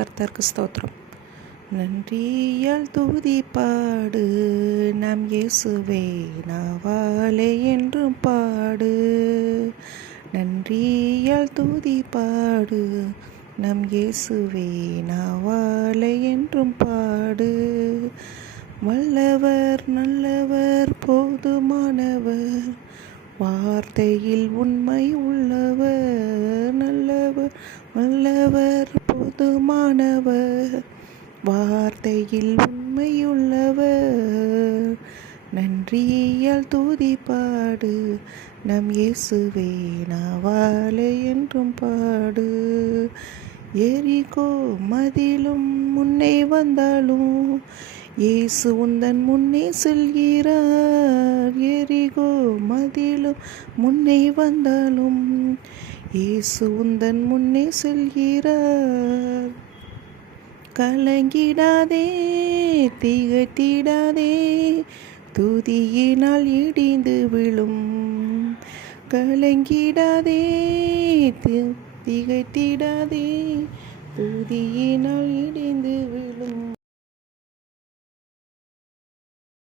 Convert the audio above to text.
கர்த்தருக்கு ஸ்தோத்திரம். நன்றியால் துதி பாடு நம் இயேசுவே நாவாலே என்றும் பாடு. நன்றியால் துதி பாடு நம் இயேசுவே நாவாலை என்றும் பாடு. வல்லவர் நல்லவர் போதுமானவர் வார்த்தையில் உண்மை உள்ளவர் நல்லவர் வல்லவர் பொதுமானவர். வார்த்தையில் உண்மையுள்ளவர் நன்றியால் தூதி பாடு நம் இயேசுவே நாவாலே என்றும் பாடு. ஏறிகோ மதிலும் முன்னே வந்தாலும் இயேசு உந்தன் முன்னே செல்கிறார். எரிகோ மதிலும் முன்னே வந்தாலும் இயேசு உந்தன் முன்னே செல்கிறார். கலங்கிடாதே திகத்திடாதே துதியினால் இடிந்து விழும். கலங்கிடாதே திகத்திடாதே துதியினால் இடி